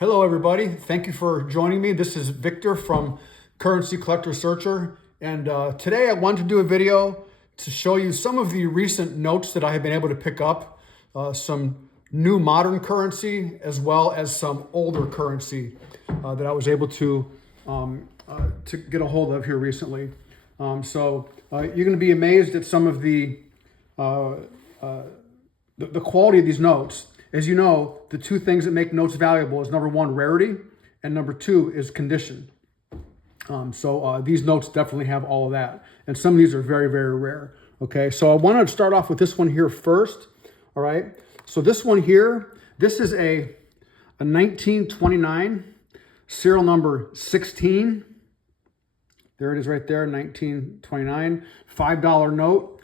Hello everybody, thank you for joining me. This is Victor from Currency Collector Searcher, and today I wanted to do a video to show you some of the recent notes that I have been able to pick up, some new modern currency as well as some older currency that I was able to get a hold of here recently. So you're going to be amazed at some of the quality of these notes. As you know, the two things that make notes valuable is number one, rarity, and number two is condition. These notes definitely have all of that. And some of these are very, very rare. Okay, so I wanted to start off with this one here first. All right, so this one here, this is a 1929, serial number 16. There it is right there, 1929, $5 note.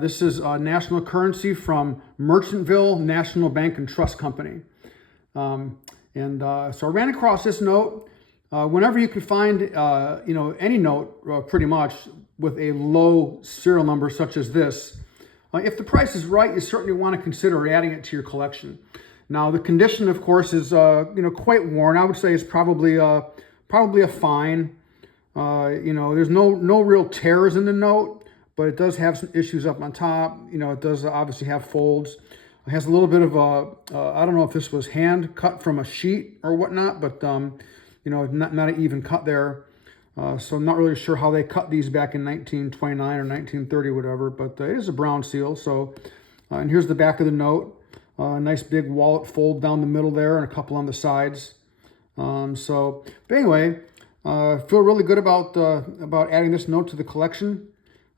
This is national currency from Merchantville National Bank and Trust Company. So I ran across this note. Whenever you could find, any note pretty much with a low serial number such as this, if the price is right, you certainly want to consider adding it to your collection. Now, the condition, of course, is quite worn. I would say it's probably a fine. There's no real tears in the note, but it does have some issues up on top. It does obviously have folds. It has a little bit of I don't know if this was hand cut from a sheet or whatnot, but not an even cut there. So I'm not really sure how they cut these back in 1929 or 1930, whatever, but it is a brown seal. So, and here's the back of the note. A nice big wallet fold down the middle there and a couple on the sides. But anyway, feel really good about adding this note to the collection.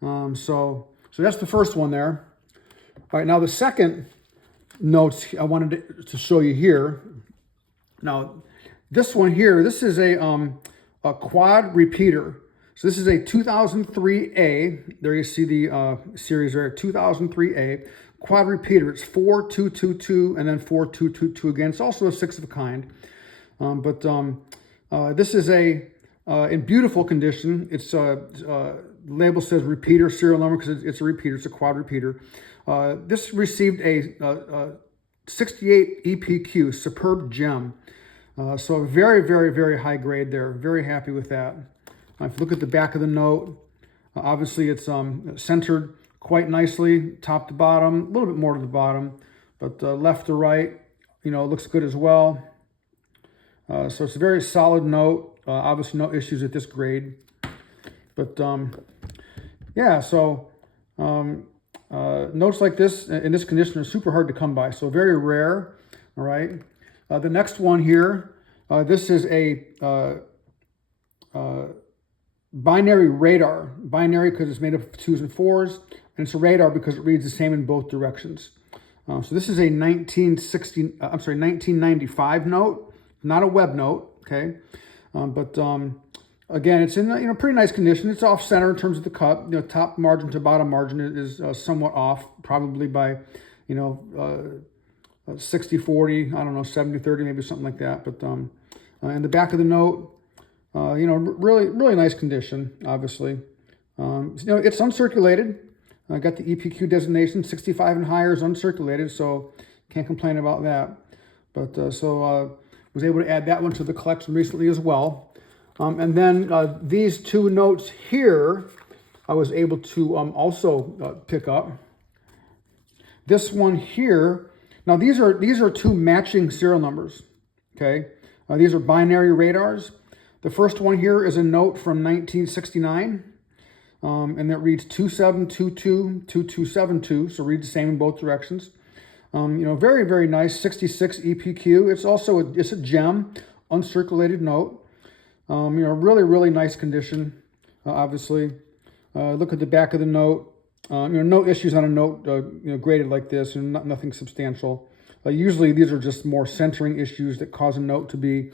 So that's the first one there. All right, now the second notes I wanted to show you here. Now, this one here, this is a quad repeater. So this is a 2003A. There you see the series there, 2003A. Quad repeater. It's 4222 and then 4222 again. It's also a 6 of a kind. This is in beautiful condition. It's the label says repeater serial number because it's a repeater. It's a quad repeater. This received a 68 EPQ, superb gem. So very, very, very high grade there. Very happy with that. If you look at the back of the note, obviously it's centered quite nicely, top to bottom, a little bit more to the bottom, but left to right, looks good as well. So it's a very solid note. Obviously no issues at this grade. But notes like this in this condition are super hard to come by. So very rare. All right. The next one here, this is a binary radar. Binary because it's made up of 2s and 4s, and it's a radar because it reads the same in both directions. So this is a 1995 note, not a web note. Okay. Again, it's in pretty nice condition. It's off center in terms of the cut. Top margin to bottom margin is somewhat off, probably by 60-40, I don't know, 70-30, maybe something like that. But in the back of the note, really nice condition. Obviously, it's uncirculated. I got the EPQ designation. 65 and higher is uncirculated, so can't complain about that. But was able to add that one to the collection recently as well. And then these two notes here, I was able to also pick up. This one here, now these are two matching serial numbers. Okay, these are binary radars. The first one here is a note from 1969, and that reads 27222272. So reads the same in both directions. Very, very nice, 66 EPQ. It's a gem, uncirculated note. Really, really nice condition, obviously. Look at the back of the note. No issues on a note, graded like this, and nothing substantial. Usually these are just more centering issues that cause a note to be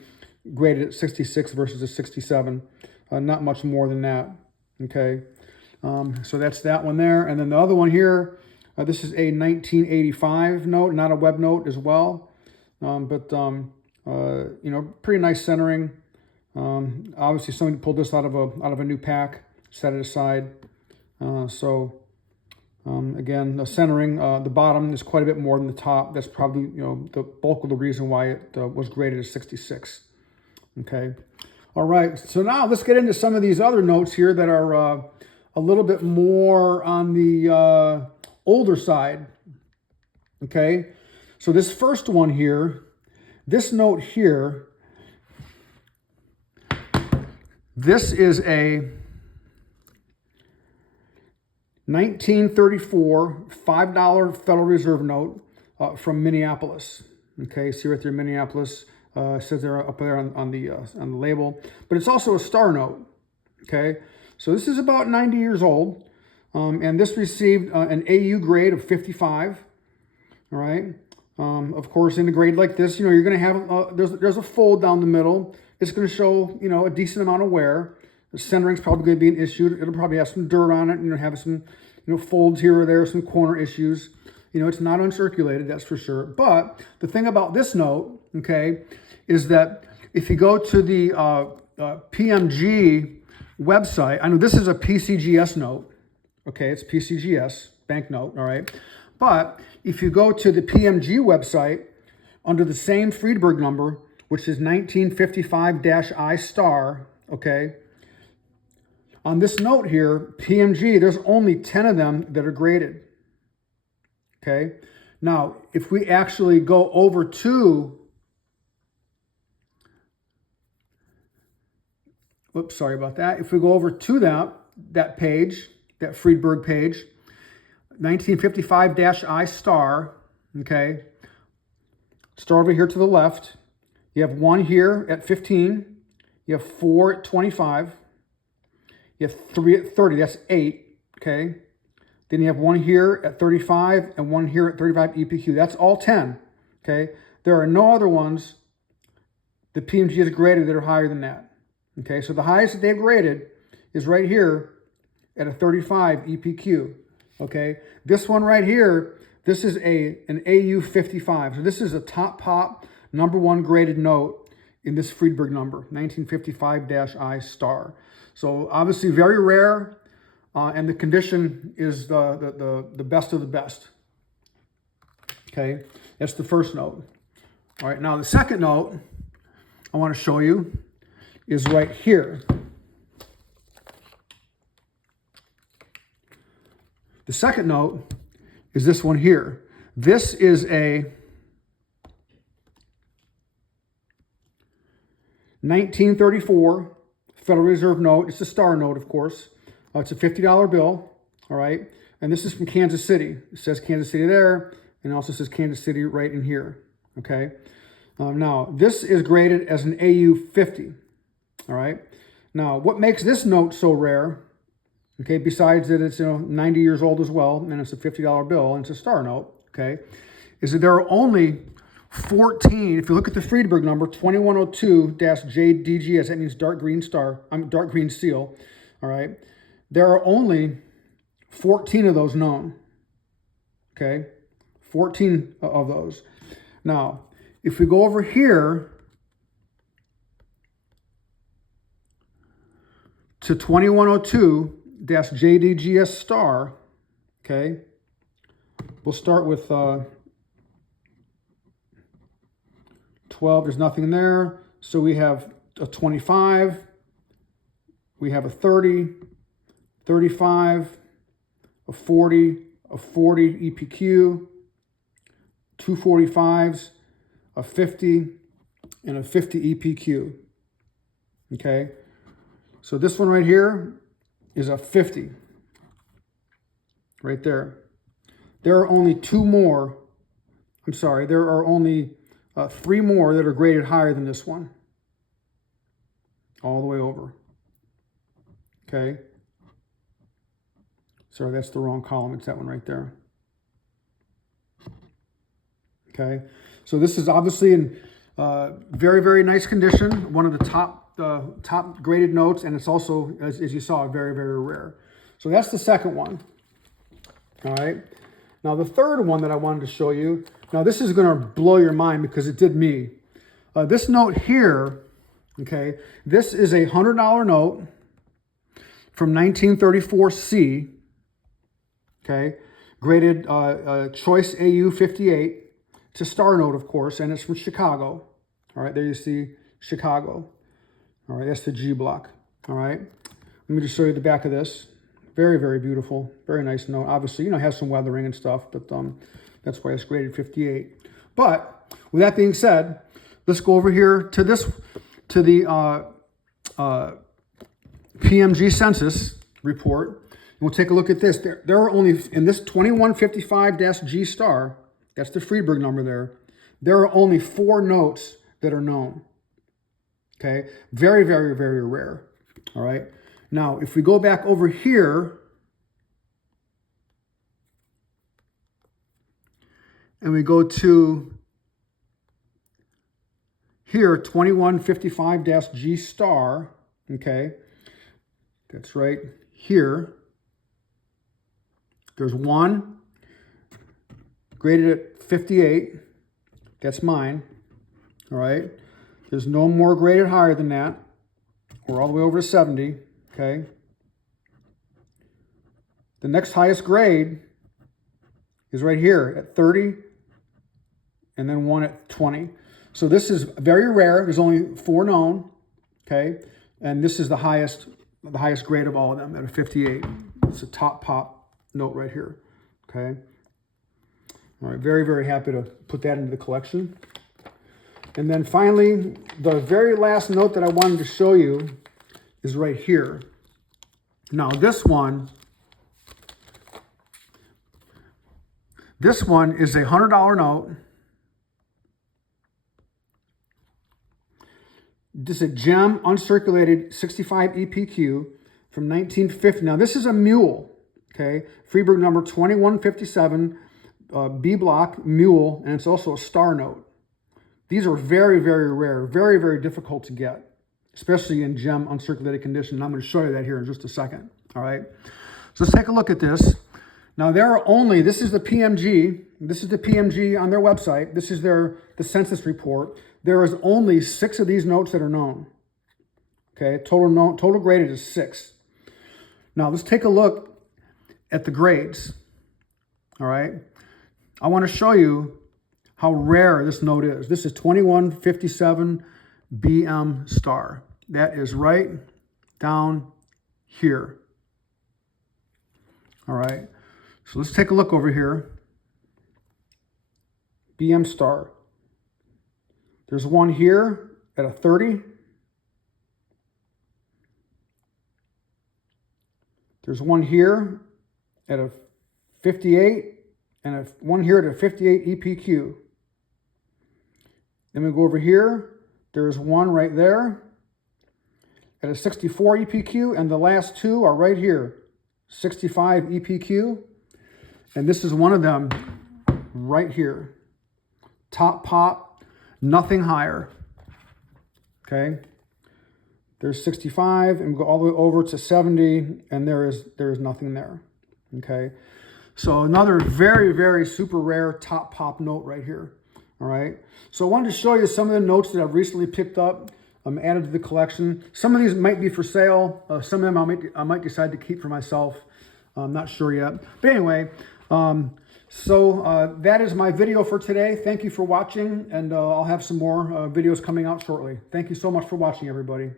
graded at 66 versus a 67. Not much more than that, okay? So that's that one there. And then the other one here, this is a 1985 note, not a web note as well. Pretty nice centering. Obviously somebody pulled this out of a new pack, set it aside. Again, the centering, the bottom is quite a bit more than the top. That's probably, the bulk of the reason why it was graded as 66. Okay. All right. So now let's get into some of these other notes here that are a little bit more on the older side. Okay. So this first one here, this note here, this is a 1934 $5 Federal Reserve note from Minneapolis. Okay, see right there, Minneapolis. It says there up there on the label, but it's also a star note. Okay, so this is about 90 years old, and this received an AU grade of 55. All right. Of course, in a grade like this, you're going to have there's a fold down the middle. It's going to show a decent amount of wear. The centering's probably going to be an issue. It'll probably have some dirt on it, have some folds here or there, some corner issues. It's not uncirculated, that's for sure. But the thing about this note, okay, is that if you go to the PMG website, I know this is a PCGS note, okay, it's PCGS banknote, all right. But if you go to the PMG website under the same Friedberg number, which is 1955-I star, okay, on this note here, PMG, there's only 10 of them that are graded. Okay. Now, if we actually go over to, oops, sorry about that. If we go over to that page, that Friedberg page, 1955-I star, okay, start over here to the left. You have one here at 15. You have 4 at 25. You have 3 at 30, that's 8, okay? Then you have one here at 35 and one here at 35 EPQ. That's all 10, okay? There are no other ones the PMG has graded that are higher than that, okay? So the highest that they've graded is right here at a 35 EPQ, okay? This one right here, this is an AU 55. So this is a top pop #1 graded note in this Friedberg number, 1955-I star. So obviously very rare, and the condition is the best of the best. Okay, that's the first note. All right, now the second note I want to show you is right here. The second note is this one here. This is a 1934 Federal Reserve note. It's a star note, of course. It's a $50 bill, all right? And this is from Kansas City. It says Kansas City there, and it also says Kansas City right in here, okay? Now, this is graded as an AU 50, all right? Now, what makes this note so rare, okay, besides that it's 90 years old as well, and it's a $50 bill, and it's a star note, okay, is that there are only 14, if you look at the Friedberg number, 2102-JDGS, that means dark green star, dark green seal, all right? There are only 14 of those known, okay? 14 of those. Now, if we go over here to 2102-JDGS star, okay, we'll start with 12, there's nothing there. So we have a 25, we have a 30, 35, a 40, a 40 EPQ, 245s, a 50, and a 50 EPQ. Okay, so this one right here is a 50, right there. There are only two more, I'm sorry, there are only 3 more that are graded higher than this one, all the way over. Okay, sorry, that's the wrong column. It's that one right there. Okay, so this is obviously in very, very nice condition. One of the top graded notes, and it's also, as you saw, very, very rare. So that's the second one. All right. Now the third one that I wanted to show you. Now this is going to blow your mind because it did me. This note here, okay, this is a $100 note from 1934C. Okay, graded Choice AU 58. It's a star note, of course, and it's from Chicago. All right, there you see Chicago. All right, that's the G block. All right, let me just show you the back of this. Very, very beautiful. Very nice note. Obviously, you know, it has some weathering and stuff, but that's why it's graded 58. But with that being said, let's go over here to the PMG census report. And we'll take a look at this. There are only, in this 2155-G star, that's the Friedberg number there are only 4 notes that are known. Okay, very, very, very rare. All right. Now, if we go back over here and we go to here, 2155-G star, okay, that's right here. There's one graded at 58. That's mine. All right. There's no more graded higher than that. We're all the way over to 70. Okay. The next highest grade is right here at 30, and then one at 20. So this is very rare. There's only 4 known. Okay. And this is the highest grade of all of them at a 58. It's a top pop note right here. Okay. All right. Very, very happy to put that into the collection. And then finally, the very last note that I wanted to show you is right here. Now this one is a $100 note. This is a gem uncirculated 65 EPQ from 1950. Now this is a mule, okay? Friedberg number 2157, B block mule, and it's also a star note. These are very, very rare, very, very difficult to get, especially in gem uncirculated condition. And I'm going to show you that here in just a second. All right. So let's take a look at this. Now there are only, this is the PMG. This is the PMG on their website. This is the census report. There is only 6 of these notes that are known. Okay. Total graded is 6. Now let's take a look at the grades. All right. I want to show you how rare this note is. This is 2157 BM star. That is right down here. All right. So let's take a look over here. BM star. There's one here at a 30. There's one here at a 58 and one here at a 58 EPQ. Then we go over here. There's one right there at a 64 EPQ, and the last 2 are right here, 65 EPQ. And this is one of them right here. Top pop, nothing higher. Okay. There's 65 and go all the way over to 70, and there is nothing there. Okay. So another very, very super rare top pop note right here. All right. So I wanted to show you some of the notes that I've recently picked up, added to the collection. Some of these might be for sale. Some of them I might decide to keep for myself. I'm not sure yet. But anyway, that is my video for today. Thank you for watching, and I'll have some more videos coming out shortly. Thank you so much for watching, everybody.